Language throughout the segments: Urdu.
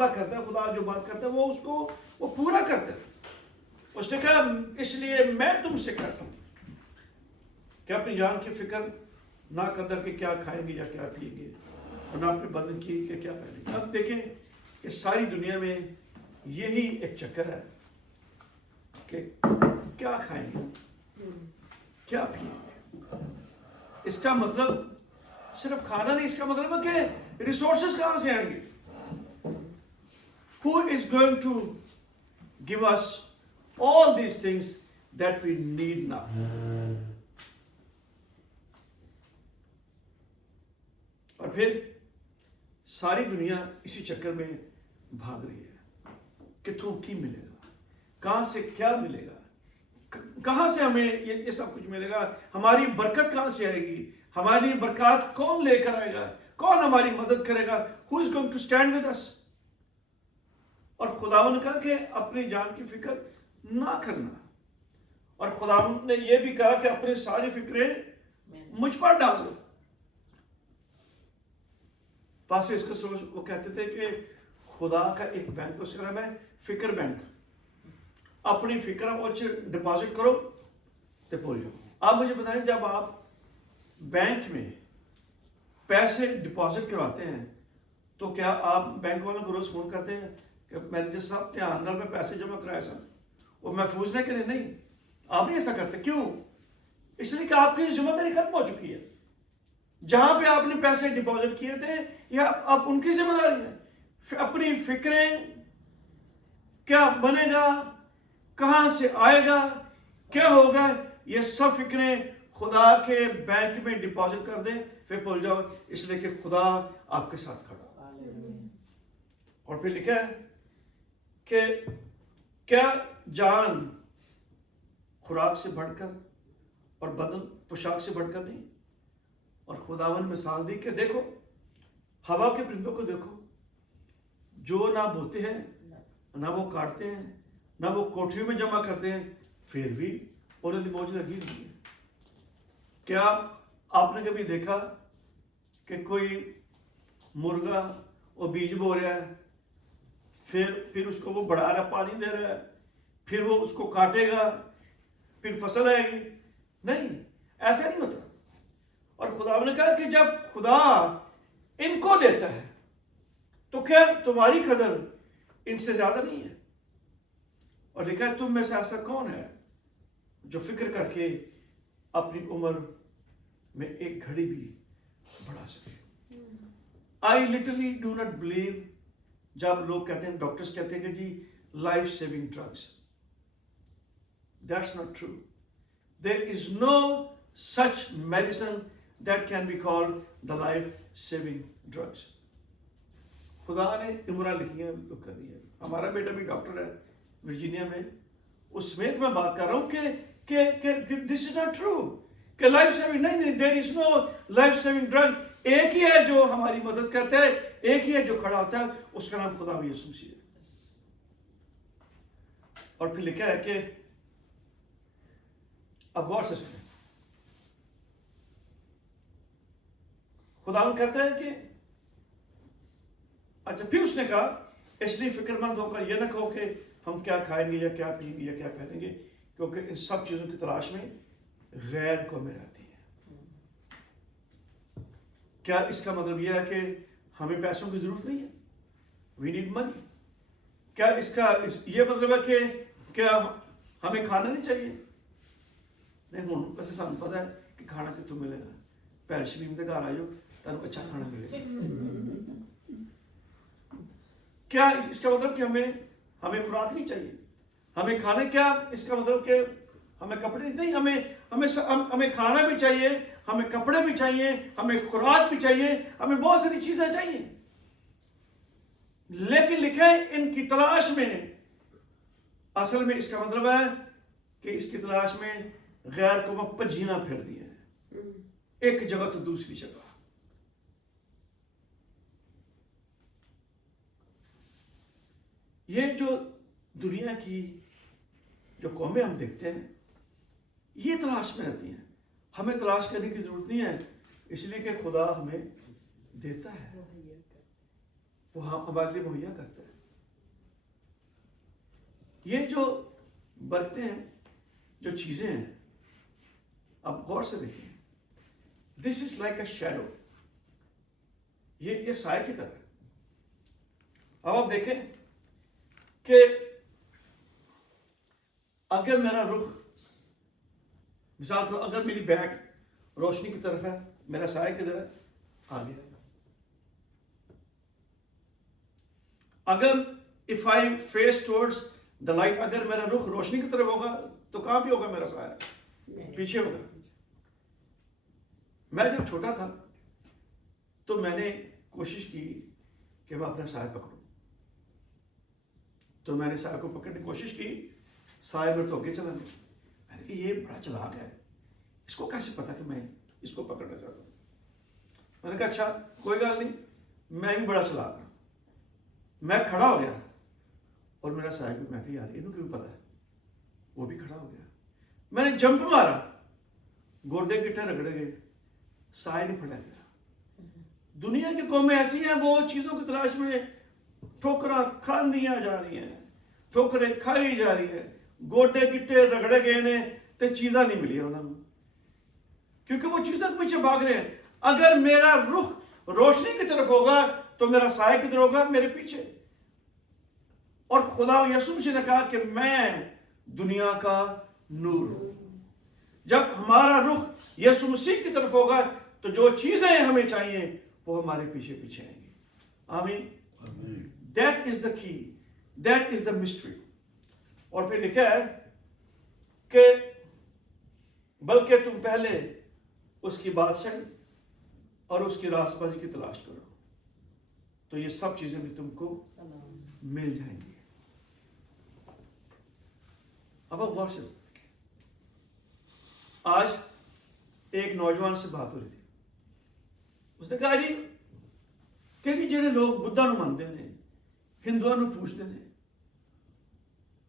وعدہ کرتا ہے, خدا جو بات کرتا ہے وہ اس کو وہ پورا کرتا ہے. اس نے کہا اس لیے میں تم سے کہتا ہوں کہ اپنی جان کی فکر نہ کرنا کہ کیا کھائیں گے یا کیا پیئیں گے, اور نہ اپنے بدن کی کہ کیا پہنیں گے. اب دیکھیں کہ ساری دنیا میں یہی ایک چکر ہے کہ کیا کھائیں گے, کیا پیئیں گے. اس کا مطلب صرف کھانا نہیں, اس کا مطلب ہے کہ ریسورسز کہاں سے آئیں گے. Who is going to give us all these things that we need now? اور پھر ساری دنیا اسی چکر میں بھاگ رہی ہے, کتوں کی ملے گا, کہاں سے کیا ملے گا, کہاں سے ہمیں یہ سب کچھ ملے گا, ہماری برکت کہاں سے آئے گی, ہماری برکات کون لے کر آئے گا, کون ہماری مدد کرے گا, who is going to stand with us. اور خداوند نے کہا کہ اپنی جان کی فکر نہ کرنا, اور خداوند نے یہ بھی کہا کہ اپنی ساری فکریں مجھ پر ڈال دو. پاس اس کا وہ کہتے تھے کہ خدا کا ایک بینک, اس کا نام ہے فکر بینک. اپنی فکر ڈپازٹ کرو تو بھول جاؤ. آپ مجھے بتائیں, جب آپ بینک میں پیسے ڈپازٹ کرواتے ہیں تو کیا آپ بینک والوں کو روز فون کرتے ہیں کہ مینیجر صاحب دھیان نال میں پیسے جمع کرائے سن, وہ محفوظ نہیں کرے؟ نہیں, آپ نہیں ایسا کرتے. کیوں؟ اس لیے کہ آپ کی ذمہ داری ختم ہو چکی ہے. جہاں پہ آپ نے پیسے ڈپازٹ کیے تھے یا آپ ان کی ذمہ داری ہے. اپنی فکریں, کیا بنے گا, کہاں سے آئے گا, کیا ہوگا, یہ سب فکریں خدا کے بینک میں ڈپازٹ کر دیں, پھر بھول جاؤ, اس لیے کہ خدا آپ کے ساتھ کھڑا. اور پھر لکھا ہے کہ کیا جان خوراک سے بڑھ کر اور بدن پوشاک سے بڑھ کر نہیں. اور خداوند مثال دی کہ دیکھو ہوا کے پرندوں کو دیکھو, جو نہ بوتے ہیں, نہ وہ کاٹتے ہیں, نہ وہ کوٹھیوں میں جمع کرتے ہیں, پھر بھی انہیں دی موج لگی ہوئی ہے. کیا آپ نے کبھی دیکھا کہ کوئی مرغا وہ بیج بو رہا ہے, پھر اس کو وہ بڑھا رہا, پانی دے رہا ہے, پھر وہ اس کو کاٹے گا, پھر فصل آئے گی؟ نہیں, ایسا نہیں ہوتا. اور خدا نے کہا کہ جب خدا ان کو دیتا ہے تو کیا تمہاری قدر ان سے زیادہ نہیں ہے؟ اور لکھا ہے تم میں سے ایسا کون ہے جو فکر کر کے اپنی عمر میں ایک گھڑی بھی بڑھا سکے. I literally do not believe جب لوگ کہتے ہیں, ڈاکٹرز کہتے ہیں کہ جی life saving drugs, that's not true. There is no such medicine that can be called the life saving drugs. خدا نے عمرہ لکھی ہے, کر دی ہے. ہمارا بیٹا بھی ڈاکٹر ہے ورجینیا میں, اس سمیت میں بات کر رہا ہوں کہ this is not true, کہ لائف سیونگ نہیں, there is no life saving drug. ایک ہی ہے جو ہماری مدد کرتا ہے, ایک ہی ہے جو کھڑا ہوتا ہے, اس کا نام خدا یسوع مسیح ہے. اور پھر لکھا ہے کہ اب غور سے سنیں, خدا کہتا ہے کہ اچھا, پھر اس نے کہا اس لیے فکر مند ہو کر یہ نہ کہو کہ ہم کیا کھائیں گے یا کیا پیئیں گے یا کیا پہنیں گے, کیونکہ ان سب چیزوں کی تلاش میں غیر قومیں رہتی ہیں. کیا اس کا مطلب یہ ہے کہ ہمیں پیسوں کی ضرورت نہیں ہے؟ We need money. کیا اس کا یہ مطلب ہے کہ کیا ہمیں کھانا نہیں چاہیے؟ نہیں, ہوں ویسے سانو پتا ہے کہ کھانا کتوں ملے گا. پیر شریف کے گھر آئیو, تمہیں اچھا کھانا ملے گا. کیا اس کا مطلب کہ ہمیں خوراک نہیں چاہیے, ہمیں کھانے, کیا اس کا مطلب کہ ہمیں کپڑے نہیں, ہمیں کھانا بھی چاہیے, ہمیں کپڑے بھی چاہیے, ہمیں خوراک بھی چاہیے, ہمیں بہت ساری چیزیں چاہیے. لیکن لکھے ان کی تلاش میں, اصل میں اس کا مطلب ہے کہ اس کی تلاش میں غیر قوم پجینا پھر دی ہے, ایک جگہ تو دوسری جگہ. یہ جو دنیا کی جو قومیں ہم دیکھتے ہیں یہ تلاش میں رہتی ہیں. ہمیں تلاش کرنے کی ضرورت نہیں ہے, اس لیے کہ خدا ہمیں دیتا ہے. وہ ہمارے لیے مہیا کرتا ہے. یہ جو برکتیں ہیں, جو چیزیں ہیں, آپ غور سے دیکھیں, دس از لائک اے شیڈو, یہ سائے کی طرح ہے. اب آپ دیکھیں کہ اگر میرا رخ, مثال کو اگر میری بیک روشنی کی طرف ہے, میرا سایہ کدھر ہے, آگے. اگر if I face towards the light, اگر میرا رخ روشنی کی طرف ہوگا تو کہاں پہ ہوگا میرا سایہ, پیچھے ہوگا. میں جب چھوٹا تھا تو میں نے کوشش کی کہ میں اپنا سایہ پکڑوں, تو میں نے سایہ کو پکڑنے کی کوشش کی, سایہ میرے تو آگے چلا گیا. میں نے کہا یہ بڑا چلاک ہے, اس کو کیسے پتا کہ میں اس کو پکڑنا چاہتا ہوں. میں نے کہا اچھا کوئی گل نہیں, میں بھی بڑا چلاک ہوں. میں کھڑا ہو گیا اور میرا سایہ بھی, میں کہا یار انہوں کیوں پتا ہے, وہ بھی کھڑا ہو گیا. میں نے جمپ مارا, گوڈے گٹھے رگڑے گئے, سایہ نہیں پھٹا گیا. دنیا کی قومیں ایسی ہیں وہ چیزوں کی تلاش میں ٹھوکراں کھاندیاں جا رہی ہیں, ٹھوکریں کھائی جا رہی ہیں, گوڈے گٹے رگڑے گئے نے تے چیزاں نہیں ملی انہوں, کیونکہ وہ چیزوں کے پیچھے بھاگ رہے ہیں. اگر میرا رخ روشنی کی طرف ہوگا تو میرا سایہ کدھر ہوگا, میرے پیچھے. اور خدا یسوع مسیح نے کہا کہ میں دنیا کا نور ہوں. جب ہمارا رخ یسوع مسیح کی طرف ہوگا تو جو چیزیں ہمیں چاہیے وہ ہمارے پیچھے پیچھے آئیں گی. آمین. That is the key. That is the mystery. اور پھر لکھا ہے کہ بلکہ تم پہلے اس کی بادشاہی اور اس کی راست بازی کی تلاش کرو تو یہ سب چیزیں بھی تم کو مل جائیں گی. اب آپ غور سے دیکھیں, آج ایک نوجوان سے بات ہو رہی تھی. اس نے کہا جی کہ جڑے لوگ بدھا نو مانتے ہیں, ہندوؤں نو پوجتے ہیں,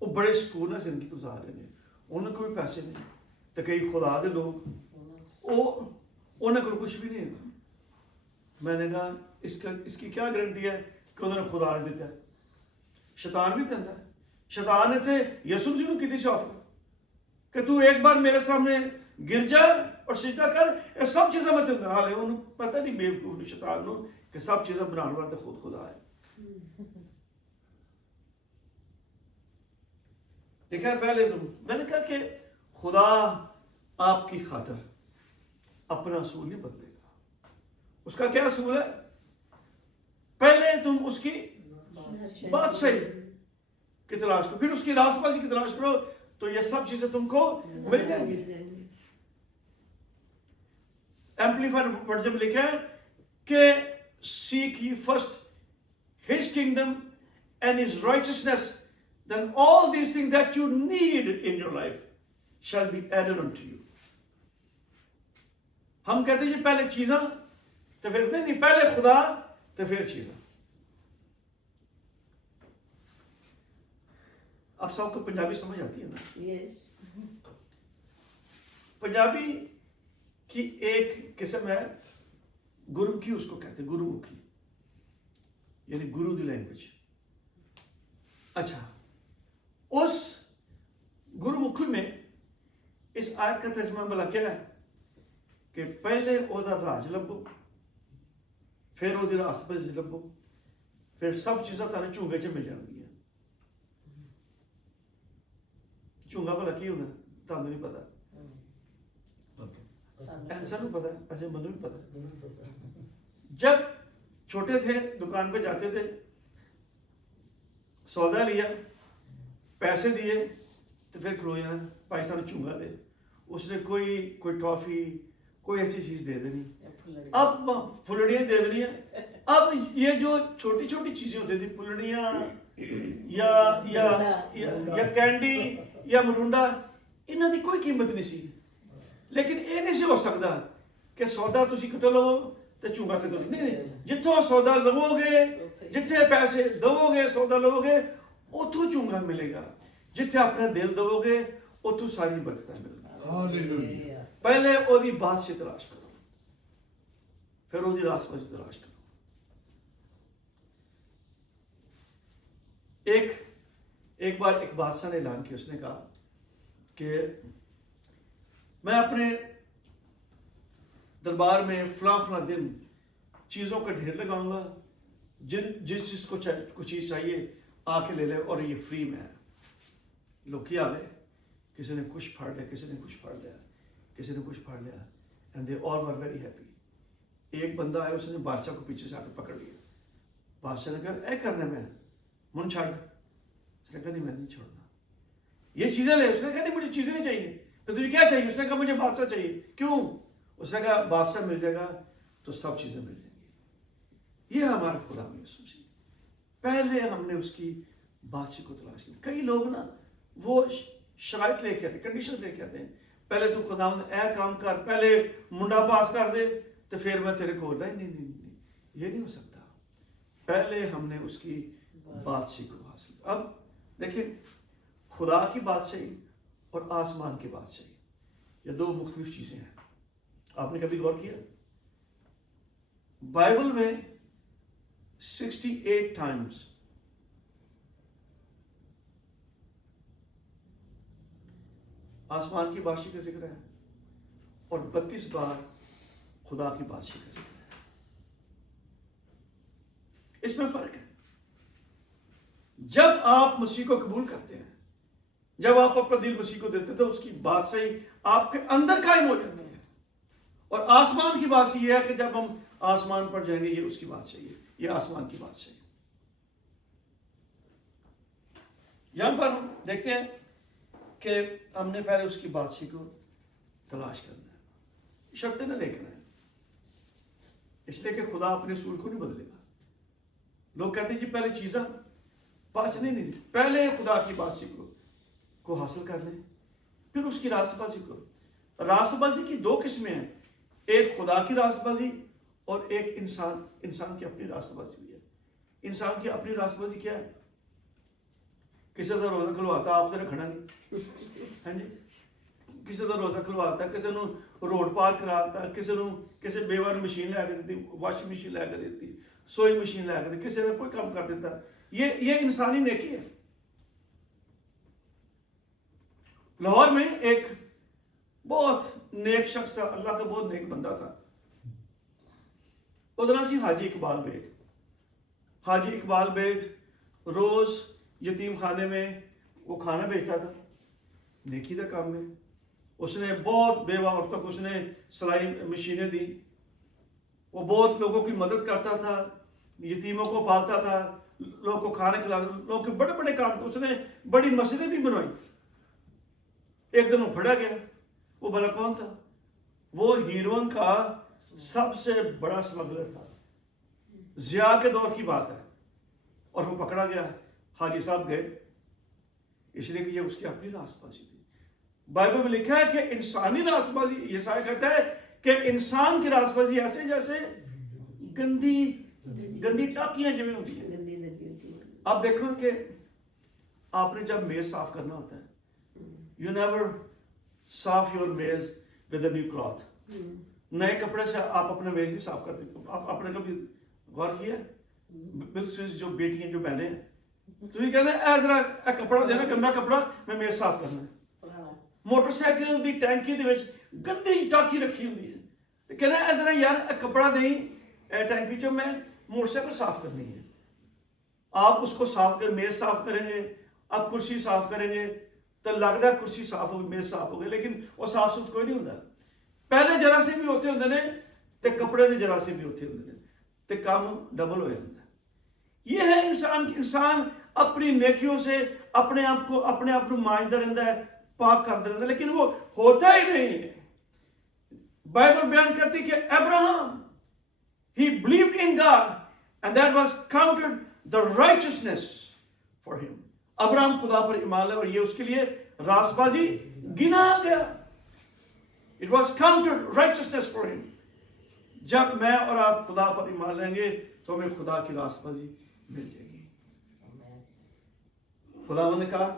وہ بڑے سکون ہے زندگی گزار رہے ہیں, انہوں نے کوئی پیسے نہیں, تو کئی خدا دے لوگ انہوں کو کچھ بھی نہیں ہے. میں نے کہا اس کی کیا گارنٹی ہے کہ انہوں نے خدا نے دیتا ہے؟ شیطان بھی دیتا ہے. شیطان نے تھے یسوع مسیح کو کیتی سی آفر کہ تو ایک بار میرے سامنے گر جا اور سجدہ کر, یہ سب چیزیں میں تمہیں حال ہے. انہوں پتہ نہیں بیوقوف نے شیطان نو کہ سب چیزیں بنانے والا تو خود خدا ہے. دیکھا پہلے تم, میں نے کہا کہ خدا آپ کی خاطر اپنا اصول نہیں بدلے گا. اس کا کیا اصول ہے؟ پہلے تم اس کی بادشاہی کی تلاش کرو, پھر اس کی راست بازی کی تلاش کرو تو یہ سب چیزیں تم کو مل جائیں گی. ایمپلیفائڈ ورژن میں لکھا ہے کہ seek ye first his kingdom and his righteousness, then all these things that you need in your life shall be added unto you. ہم کہتے ہیں جی پہلے چیزاں تو پھر نہیں, پہلے خدا تو پھر چیزاں. اب سب کو پنجابی سمجھ آتی ہے نا؟ Yes. پنجابی کی ایک قسم ہے گرمکھی, اس کو کہتے ہیں گرو مکھی, یعنی گرو دی لینگویج. اچھا, اس گرو مکھی میں اس آیت کا ترجمہ بلا کیا ہے کہ پہلے او دا راج لبو, پھر او دی راست بازی لبو, پھر سب چیزاں تانے چونگے چ مل جان گیا. چونگا بلا کی ہونا تانوں نہیں پتا, انسان کو پتا ہے, ایسے منو بھی پتا ہے. جب چھوٹے تھے دکان پہ جاتے تھے, سودا لیا, پیسے دیے تو پھر کھلو جانا, بھائی صاحب نے چونگا دے, اس نے کوئی ٹافی کوئی ایسی چیز دے دینی. اب پھلڑیاں دے دینی ہیں. اب یہ جو چھوٹی چھوٹی چیزیں ہوتی تھی, پھلڑیاں یا کینڈی یا مرونڈا, انہاں دی کوئی قیمت نہیں سی. لیکن یہ نہیں سی ہو سکتا کہ سودا تسی کتوں لو تو چونگا کتوں نہیں. جتوں سودا لو گے, جتھے پیسے دو گے, سودا لو گے, اتوں چونگا ملے گا. جتھے اپنا دل دو گے اتوں ساری برکتیں ملیں گی. پہلے او دی بات سے تلاش کرو, پھر او دی راست بازی تلاش کرو. ایک بار ایک بادشاہ نے اعلان کیا، اس نے کہا کہ میں اپنے دربار میں فلاں فلاں دن چیزوں کا ڈھیر لگاؤں گا، جس چیز کو چیز چاہیے آ کے لے لے، اور یہ فری میں ہے. لوگ کیا آ گئے، کسی نے کچھ پھاڑ لیا، کسی نے کچھ پھاڑ لیا، کسی نے کچھ پھاڑ لیا، and they all were very happy. ایک بندہ آیا، اس نے بادشاہ کو پیچھے سے آ کے پکڑ لیا. بادشاہ نے کہا اے کرنے میں من چھاڑ. اس نے کہا نہیں میں نہیں چھوڑنا، یہ چیزیں لے. اس نے کہا نہیں مجھے چیزیں نہیں چاہیے. تو تجھے کیا چاہیے؟ اس نے کہا مجھے بادشاہ چاہیے. کیوں؟ اس نے کہا بادشاہ مل جائے گا تو سب چیزیں مل جائیں گی. یہ ہمارا خدا میں یسوع. پہلے ہم نے اس کی بادشاہی کو تلاش کیا. کئی لوگ نا وہ شرائط لے کے آتے، کنڈیشنز لے کے آتے ہیں. پہلے تو خدا اے کام کر، پہلے منڈا پاس کر دے تو پھر میں تیرے کو. نہیں، یہ نہیں ہو سکتا. پہلے ہم نے اس کی بادشاہی کو حاصل. اب دیکھیں، خدا کی بادشاہی اور آسمان کی بادشاہی یہ دو مختلف چیزیں ہیں. آپ نے کبھی غور کیا؟ بائبل میں 68 ٹائمز آسمان کی بادشاہی کا ذکر ہے اور 32 بار خدا کی بادشاہی کا ذکر ہے. اس میں فرق ہے. جب آپ مسیح کو قبول کرتے ہیں، جب آپ اپنا دل مسیح کو دیتے ہیں تو اس کی بادشاہی آپ کے اندر قائم ہو جاتی ہے. اور آسمان کی بادشاہی یہ ہے کہ جب ہم آسمان پر جائیں گے، یہ اس کی بادشاہی ہے، یہ آسمان کی بادشاہی. یہاں پر ہم دیکھتے ہیں کہ ہم نے پہلے اس کی بادشاہی کو تلاش کرنا ہے، شرطیں نہ لے کر آئیں. اس لیے کہ خدا اپنے اصول کو نہیں بدلے گا. لوگ کہتے ہیں جی پہلے چیزاں بادشاہ نہیں، پہلے خدا کی بادشاہی کو حاصل کر لیں، پھر اس کی راست بازی کرو. راست بازی کی دو قسمیں ہیں، ایک خدا کی راست بازی اور ایک انسان کی اپنی راست بازی بھی ہے. انسان کی اپنی راست بازی کیا ہے؟ کسی کا روزہ کھلواتا، آپ تو رکھنا نہیں. ہاں جی، کسی کا روزہ کھلواتا، کسی نے روڈ پار کراتا، کسی بیوہ نے مشین لے کے دیتی، واشنگ مشین لے کے دیتی، سوئی مشین لے کے دیتی، کسی نے کوئی کام کر دیتا. یہ انسانی نیکی ہے. لاہور میں ایک بہت نیک شخص تھا، اللہ کا بہت نیک بندہ تھا. ادنا سی حاجی اقبال بیگ. حاجی اقبال بیگ روز یتیم خانے میں وہ کھانا بیچتا تھا، نیکی کا کام میں. اس نے بہت بیوہ عورتوں کو اس نے سلائی مشینیں دی. وہ بہت لوگوں کی مدد کرتا تھا، یتیموں کو پالتا تھا، لوگوں کو کھانا کھلاتا، لوگوں کے بڑے بڑے کام. اس نے بڑی مسجدیں بھی بنوائی. ایک دن وہ پھڑا گیا. وہ بھلا کون تھا؟ وہ ہیروئن کا سب سے بڑا اسمگلر تھا. ضیاء کے دور کی بات ہے. اور وہ پکڑا گیا. حاجی صاحب گئے، اس لیے کہ یہ اس کی اپنی راست بازی تھی. بائبل میں لکھا ہے کہ انسانی راست بازی، یسایا کہتا ہے کہ انسان کی راست بازی ایسے جیسے گندی ٹاکیاں جمیں ہوتی ہیں. آپ دیکھو کہ آپ نے جب میز صاف کرنا ہوتا ہے، یو نیور صاف یور میز ود اے نیو کلاتھ. نئے کپڑے سے آپ اپنا میز نہیں صاف کرتے. آپ نے کبھی غور کیا؟ بالخصوص جو بیٹیاں، جو بہنیں ہیں، تو یہ کہتے ہیں اے ذرا کپڑا دینا، گندا کپڑا، میں میز صاف کرنا ہے. موٹر سائیکل دی ٹینکی دے وچ گندی ٹاکی رکھی ہوئی ہے، تو کہنا اے ذرا یار کپڑا دیں ٹینکی چو، میں موٹر سائیکل صاف کرنی ہے. آپ اس کو صاف کر، میز صاف کریں گے، آپ کرسی صاف کریں گے تو لگتا ہے کرسی صاف ہوگی، میز صاف ہوگی، لیکن وہ صاف سوف کوئی نہیں ہوتا. پہلے جراثیم بھی ہوتے ہوتے ہیں تو کپڑے کے جراثیم بھی ہوتے ہوتے ہیں تو کام ڈبل ہو جاتا ہے. یہ ہے انسان اپنی نیکیوں سے اپنے آپ کو مانجتا رہتا ہے، پاک کرتا رہتا ہے، لیکن وہ ہوتا ہی نہیں ہے. بائبل بیان کرتی کہ Abraham he believed in God and that was counted the righteousness for him. Abraham خدا پر ایمان لے اور یہ اس کے لیے راست بازی گنا گیا. It was counted righteousness for him. جب میں اور آپ خدا پر ایمان لیں گے تو ہمیں خدا کی راست بازی مل جائے گی. خدا نے کہا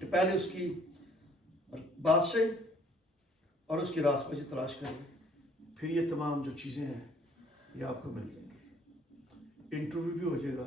کہ پہلے اس کی بادشاہی اور اس کی راست بازی تلاش کریں، پھر یہ تمام جو چیزیں ہیں یہ آپ کو مل جائیں گی. انٹرویو بھی ہو جائے گا،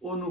ਉਹਨੂੰ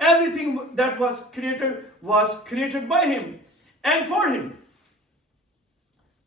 Everything that was created by him and for him,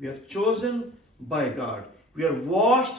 We are chosen by God, we are washed